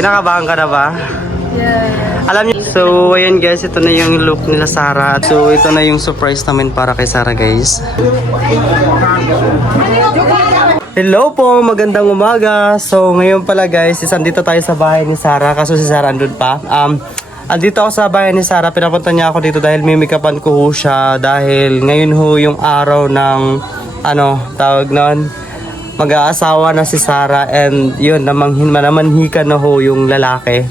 Kinakabahan ka na ba? Yeah. Alam niyo, so ayun guys, ito na yung look nila Sarah. So ito na yung surprise namin para kay Sarah guys. Hello po, magandang umaga. So ngayon pala guys, andito tayo sa bahay ni Sarah. Kaso si Sarah andun pa. Andito ako sa bahay ni Sarah. Pinapunta niya ako dito dahil may make-upan ko ho siya. Dahil ngayon ho yung araw ng tawag nun, mag-aasawa na si Sarah, and yun, namanhikan na ho yung lalaki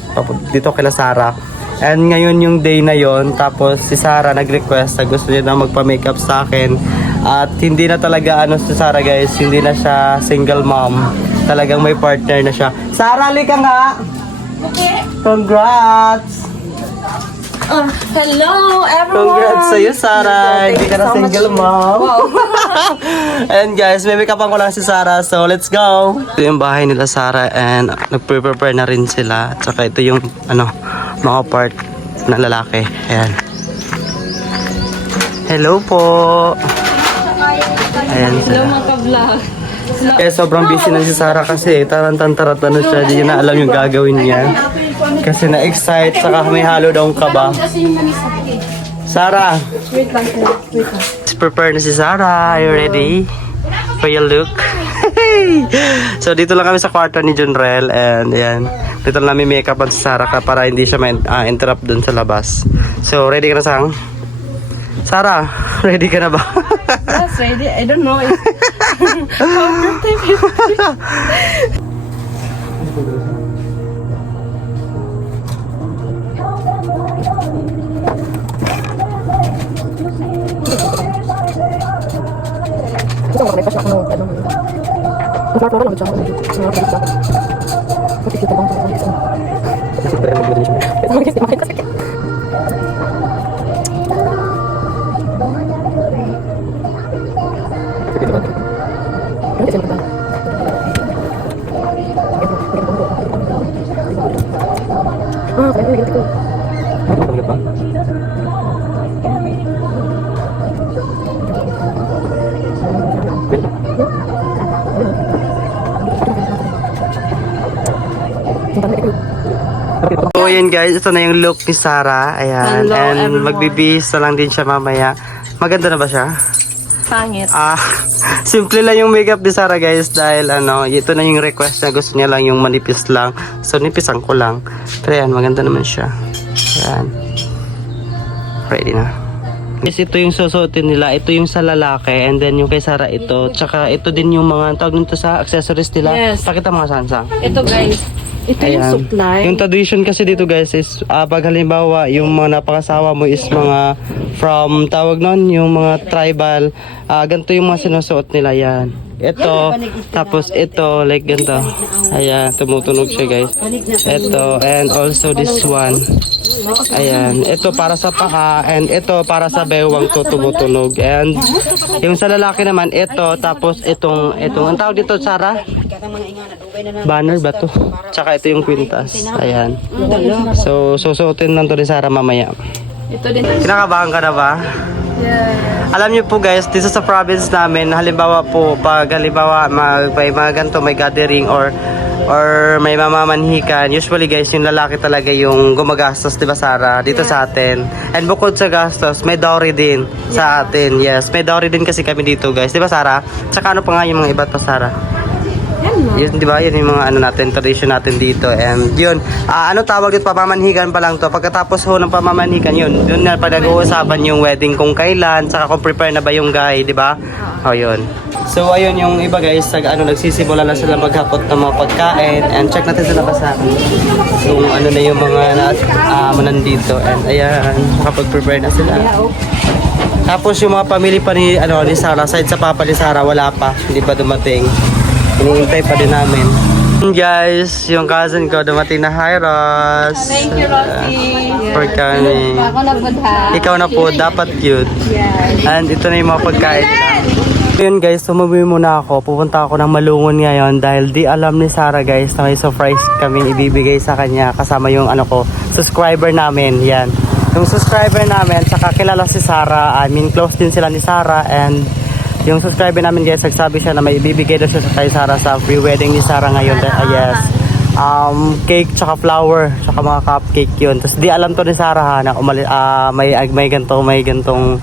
dito kila Sarah. And ngayon yung day na yon, tapos si Sarah nag-request na gusto niya na magpa-makeup sa akin. At hindi na talaga si Sarah guys, hindi na siya single mom. Talagang may partner na siya. Sarah, lika nga! Okay. Congrats! Hello everyone! Congrats sa'yo, Sarah! Hindi ka na single mom. Wow. And guys, may make-upan ko lang si Sarah, so let's go! Ito yung bahay nila Sarah, and nag-prepare na rin sila. At saka ito yung mga part na lalaki. Ayan. Hello po! Ayan. Hello mga ka-vlog. Sobrang busy na si Sarah kasi tarantan-taratan na siya. Hindi niya na alam yung gagawin niya. Kasi na-excite, saka may halo daw kaba. Sarah! Wait lang. Prepare na si Sarah. Are you ready for your look? So dito lang kami sa kwarto ni Junrel, and ayan, dito lang namin make-upan si Sarah para hindi siya ma-interrupt dun sa labas. So ready ka na, Sang? Sarah, ready ka na ba? Yes, ready. I don't know. So ayan guys, ito na yung look ni Sarah. Ayan. Hello, and everyone. magbibihis na lang din siya mamaya. Maganda na ba siya? Pangit. Simple lang yung makeup ni Sarah guys, dahil ito na yung request niya. Gusto niya lang yung manipis lang. So nipisan ko lang. Pero ayan, maganda naman siya. Ayan. Ready na. Guys, ito yung susuotin nila. Ito yung sa lalaki, and then yung kay Sarah ito. Tsaka ito din yung mga tawag nito sa accessories nila. Yes. Pakita mga Sansa. Ito guys. Ito yung Ayan. supply. Yung tradition kasi dito guys is pag halimbawa yung mga napakasawa mo is mga from tawag nun, yung mga tribal, ganito yung mga sinusuot nila. Yan. Ito, tapos ito, like ganito. Ayan, tumutunog siya guys. Ito, and also this one. Ayan, ito para sa paa, and ito para sa bewang to tumutunog. And yung sa lalaki naman, ito, tapos itong, ang tawag dito, Sarah? Banner ba to? Tsaka ito yung kwintas. Ayan. So, susuotin lang to ni Sarah mamaya. Ito din. Kinakabahan ka na ba? Yeah. Alam niyo po guys, dito sa province namin, halimbawa po, pag halimbawa may mga ganito, may gathering or may mamamanhikan, usually guys, yung lalaki talaga yung gumagastos, di ba Sarah? Dito sa atin. And bukod sa gastos, may dowry din sa atin. Yes, may dowry din kasi kami dito guys, di ba Sarah? Tsaka ano pa nga yung mga iba't pa Sarah? Yun, di ba? Yun yung mga natin, tradition natin dito. And yun, ano tawag dito, pamamanhikan pa lang to. Pagkatapos ho ng pamamanhikan, yun na pag nag-uusapan yung wedding kung kailan, saka kung prepare na ba yung guy, di ba? O yun. So ayun yung iba guys, nagsisimula na sila maghapot ng mga pagkain, and check natin sa labas natin kung ano na yung mga nandito. And ayan, nakapag-prepare na sila. Tapos yung mga pamilya pa ni Sarah, side sa papa ni Sarah, wala pa, hindi pa dumating. Iniintay pa din namin. Guys, yung cousin ko dumating na. Hi, Ross. Thank you, Rosie. For coming. Ako na po ha. Ikaw na po, dapat cute. Yes. And ito na yung mga pagkain nila. Yun guys, sumubi muna ako. Pupunta ako ng Malungon ngayon dahil di alam ni Sarah guys na may surprise kaming ibibigay sa kanya kasama yung subscriber namin. Yan. Yung subscriber namin, saka kilala si Sarah. I mean, close din sila ni Sarah, and yung subscriber namin guys, nagsabi siya na may ibibigay daw siya kay Sarah sa pre-wedding ni Sarah ngayon. Yes. cake tsaka flower tsaka mga cupcake yun. Tapos di alam to ni Sarah ha, na may gantong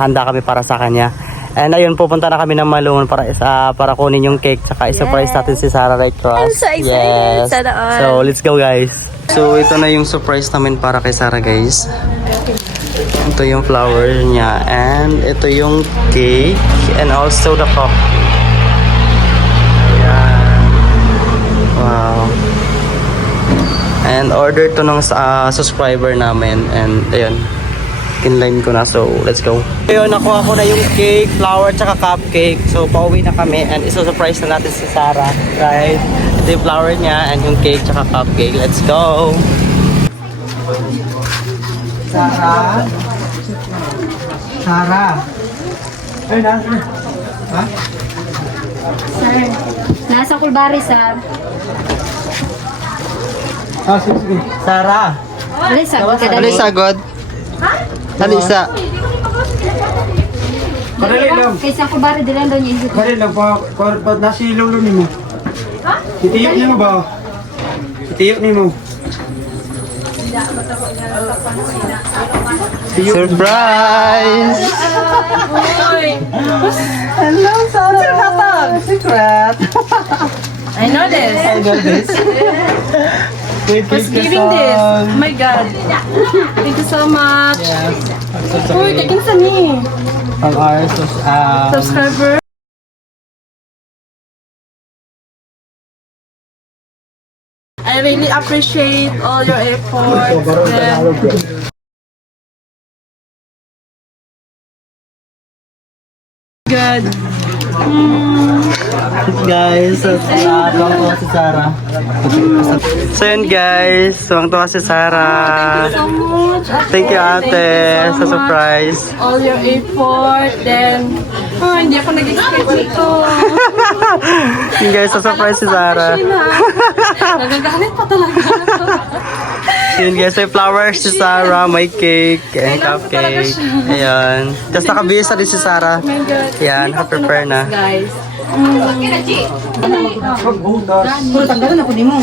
handa kami para sa kanya. And ayun, pupunta na kami ng Malungon para kunin yung cake tsaka i-surprise natin si Sarah, right, Cross? I'm so excited. Yes. Sana all. So let's go, guys. So ito na yung surprise namin para kay Sarah, guys. Ito yung flower niya and ito yung cake and also the cup. Wow. And order to ng subscriber namin. And ayun, inline ko na. So, let's go. Ayun, nakuha ko na yung cake, flower, tsaka cupcake. So, pauwi na kami. And iso-surprise na natin si Sarah. Right? Ito yung flower niya and yung cake, tsaka cupcake. Let's go! Sarah? Sarah? Ay, nasa? Ha? Sir, nasa Kulbari, sir. Sige. Sarah? Alisa, Alisa, God. Alisa. Kadali lang. Kaysa Kulbari, dilan daw niya. Kadali lang. Nasi lolo ni mo. Itiyok ni mo ba? Itiyok ni mo. Surprise! Hello, Sarah! Secret! I know this. I know this. Wait, Who's giving this? Oh my God. Thank you so much. Yes. Uy, taking sa me. From our Subscriber. I really appreciate all your efforts. Good. guys, tuwang-tuwa si Sarah. So yun guys, tuwang-tuwa si Sarah. So much. Thank you ate Thank you so sa surprise. much. All your effort. Then, hindi ako nag-expect nito. Yun guys, sa surprise si Sarah. Nagagalit pa talaga. Yun guys, may flowers si Sarah, may cake and cupcake. Ayan. Just nakabihis na din si Sarah. Oh my God. Ayan, naka-prepare na. Guys. Anak ko, di ba?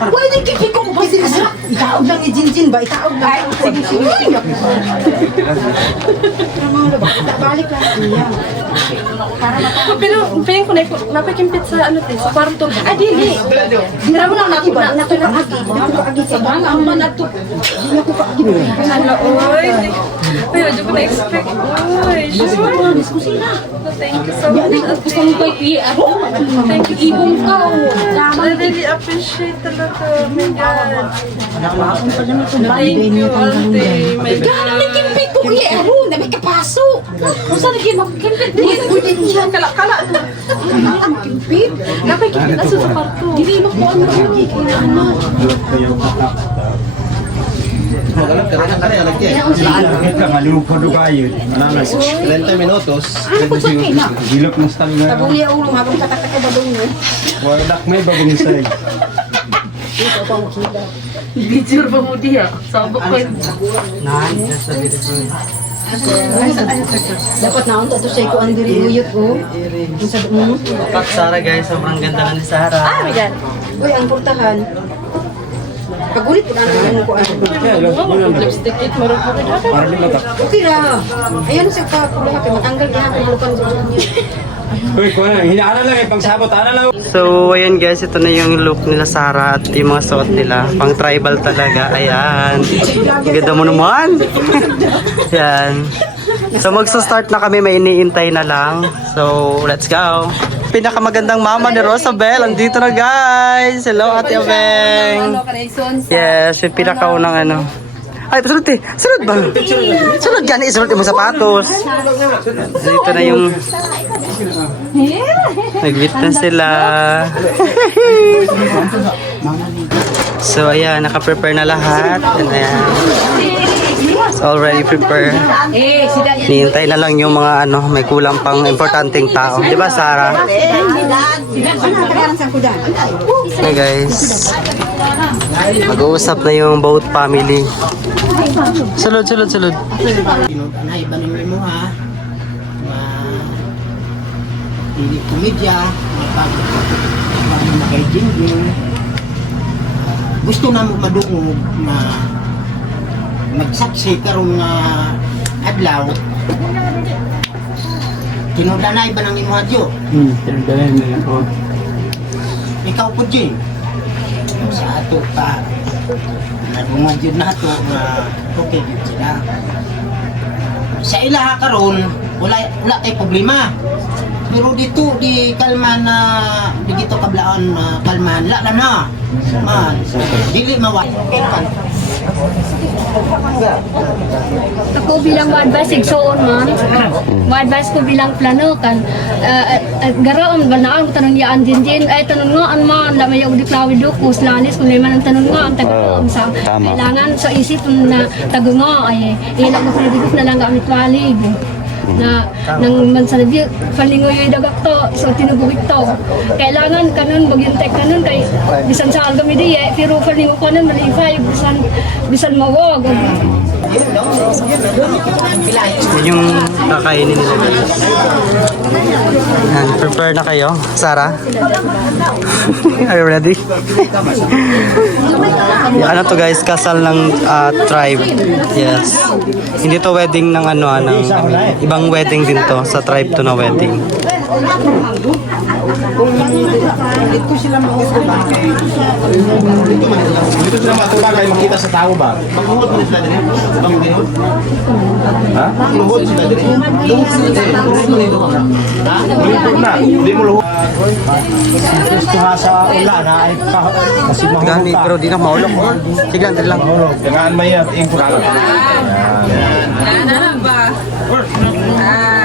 Pwede kikik ko ba sila? Itaog lang ni Jinjin ba? Itaog lang. Sige, sige. Balik lang. Pero, piling ko na napakimpit sa ano, sa kwarto. Ah, dili. Dira mo lang natin ba? Nato lang agi. Nato ka agi sa bang. Ang manato. Dili ako ka agi. Ano, oy. Pero, di ko na-expect. Oy, sure. Kusina. Thank you so much. Gusto mo kay Pia? Thank you. Ibong ka. I really appreciate talaga. Oh my God. Thank you, ate. My God. Nakikimpit ko kaya. Aro, na may kapaso. Kung saan naging makikimpit? Pwede niya. Kala. Nakikimpit. Napakimpit na sa kwarto. Dili mo ko ano. Malimog pa doon kayo. 30 minutos. Hilok na stang nga. Uli ang ulo habang katakak ka ba doon mo? Wadak may bagong isay. Picture pa mo diya. Sabok ko. Dapat na unta to siya ko ang diri uyot ko. Ang sa mo. Pak Sarah guys, sobrang ganda na ni Sarah. Ah, my God. Uy, ang portahan. Pagulit po na ano ko ano. Lipstick it. Meron ko rin. Para di matak. Okay ra. Ayun sa kakuluha kay matanggal niya ang lupan sa niya. Uy, kuha na. Hinaana lang eh. Pang sabot. Ana lang. So, ayan guys, ito na yung look nila Sarah at yung mga suot nila. Pang tribal talaga. Ayan. Ang ganda mo naman. Ayan. So, magsa-start na kami. May iniintay na lang. So, let's go. Pinakamagandang mama ni Rosabel. Andito na guys. Hello, Ate Abeng. Yes, yung pinakaunang ano. Ay, sunod eh. Sunod ba? Sunod yan. Isunod mo sapatos. Dito na yung... Nag-witness sila. So, ayan. Naka-prepare na lahat. And ayan. It's already prepared. Nihintay na lang yung mga ano, may kulang pang importanteng tao. Di ba, Sarah? Hey guys. Mag-uusap na yung both family. Sulod. dili komedya, kay jingle. Gusto na mo madungog na magsaksi karong adlaw. Tinudanay ba ng imo adyo? Tinagdayan na yan po. Ikaw po, Jing. Sa ato pa, nadungag yun na ito na okay yun sila. Sa ilaha karon wala tay problema. Pero dito, di kalman na, di gito kablaan na kalman. La na. Man, dili mawag. Ako bilang advice igsoon man. Advice ko bilang plano kan garaon banaan ko tanong yaan din ay tanong nga an man lamay og diklawi do kus lanis kun man ang tanong nga ang taga sa kailangan sa isip na tago nga ay ilang ko pwede na lang gamit walig na nang mansanadyo palingoy dagak to so tinubugit to kailangan kanon bagyon tek kanon kay bisan sa algami di pero palingo ko nan malifay bisan mawag Yun yung kakainin nila. Yan, prepare na kayo, Sarah? Are you ready? Ano to guys, kasal ng tribe. Yes. Hindi to wedding ng ng ibang wedding din to. Sa tribe to na wedding. Dito sila mag-usabang. Dito sila matubag kayo makita sa tao ba? Magluhod mo sila din. Magluhod? Ha? Magluhod sila din. Luhod sila din. Ha? Luhod na. Hindi mo luhod. Gusto nga sa ulan na ay kasi Gani, pero di na maulok. Sige lang, lang. Tengaan mo yan. Importante.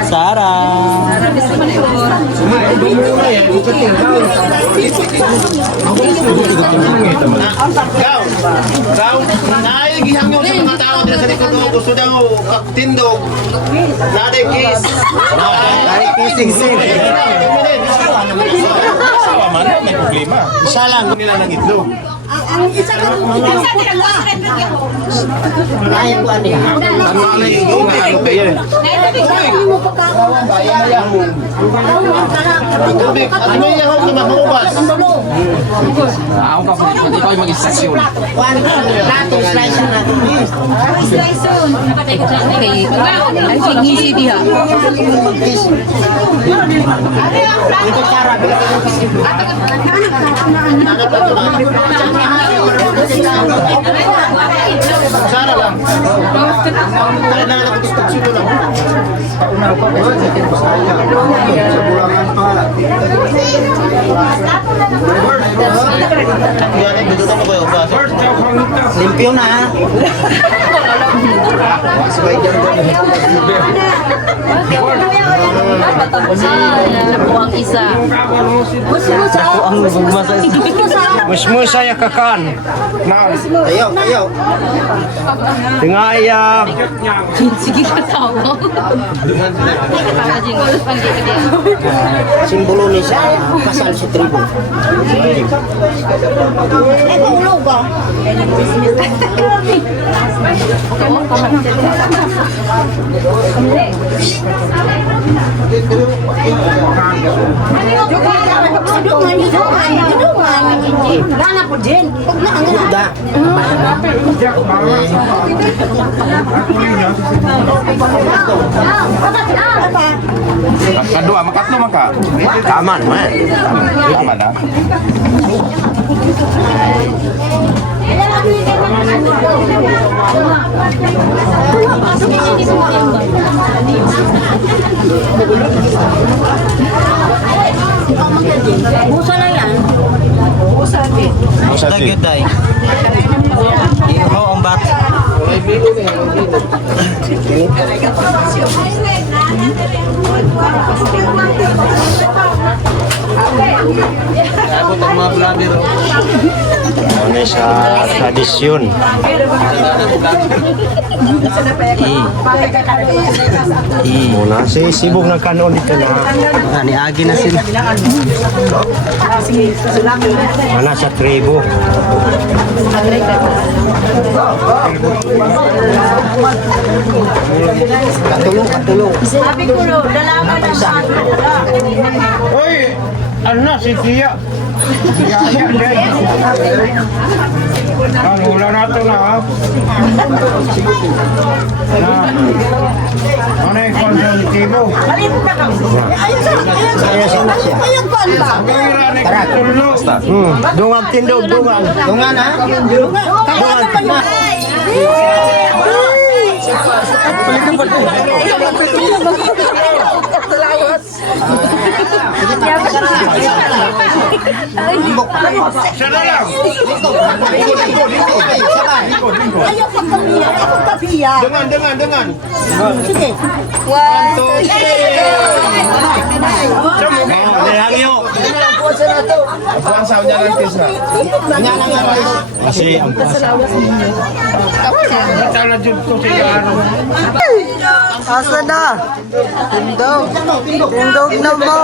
Sarah! Ikaw, naigihang nyo sa mga tao din sa likod mo. Gusto daw tindog. Naday kiss. Ay, kissing scene. Asawa man, may problema. Isa lang. Nila ng itlog. Ay, po ano yan? Ano kayo? Tubig. Ano yung yahaw sa mga ubas? One, nato, slice na nato. Ang ngisi diha. Ito cara, Sana lang. Kailangan ako gusto sino lang. Yan, dito na kayo ubas. limpyo na. Nakuha ang isa. Ako ang gumasa. Musmus saya kakan. Ayaw, ayaw. Tingaya. Sige ka tao. Simbolo ni sa kasal sa tribo. Gana po din. Da. Kadua, makatlo man ka. Taman man. Tama na. Busa na yan. Dagit day. Iho ang bat. mga vlogger. Ano sa tradisyon. Muna si Sibog ng kanon dito na. Ni Agi na sila. Mana sa tribo. Katulong. Hoy! Ano na si Tia? Yaya din. Wala na ito na ha. Ano yung konsultibo? Dungag tindog, dungan. Dungan ha? Dungan. Dengan. Sige. Ang sound niya lang kisa. Kasi ang Asa na? Tindog. Tindog na mo.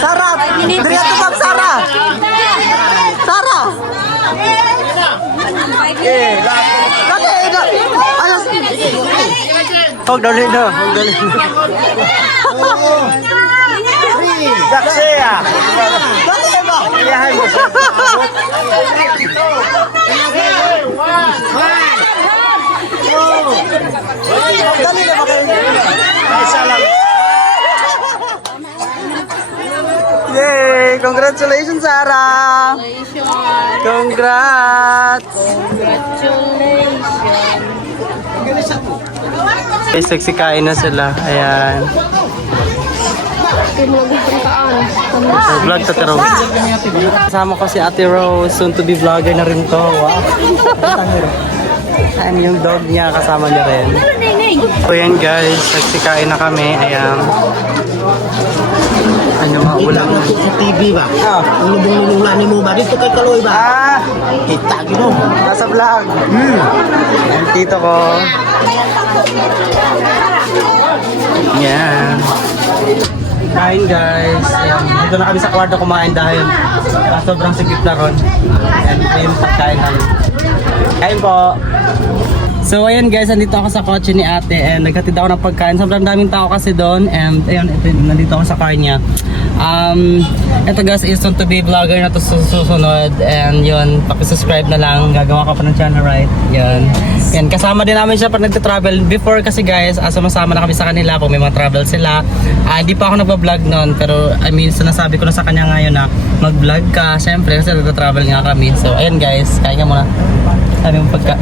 Sarah, diri ato pag Sarah. Sarah. Dali, ano? Huwag dali na. Huwag dali. Daksaya. Dali ba? Iyahan mo. Dali na ba kayo? Ay, salam. Yay! Congratulations, Sarah! Congrats! Okay, sexy kain na sila. Ayan. So, vlog to Rose. Kasama ko si Ate Rose, soon to be vlogger na rin to. Wow. Ayan yung dog niya, kasama niya rin. So yan guys, sexy kain na kami. Ayan. Ano mga ulam na? Sa TV ba? Ano bang nunulanin mo ba? Dito kay Kaloy ba? Ah! Kita gino. Nasa vlog. Ayan, tito ko. Yan. Kain guys. Ayan. Dito na kami sa kwarto kumain dahil sobrang sigit na ron. Ayan, ito yung pagkain namin. Kain po. So ayan guys, nandito ako sa kotse ni ate and naghatid ako ng pagkain. Sobrang daming tao kasi doon and ayun, nandito ako sa car niya. Ito guys is soon to be vlogger na to susunod and yun, pakisubscribe na lang, gagawa ko pa ng channel right. Yun. Yan, kasama din namin siya pag nagte-travel. Before kasi guys, sumasama na kami sa kanila pag may mga travel sila. Hindi pa ako nagpa-vlog noon pero I mean, sinasabi ko na sa kanya ngayon na mag-vlog ka, syempre kasi nagte-travel nga kami. So ayan guys, kain nga muna. Sabi mo pagka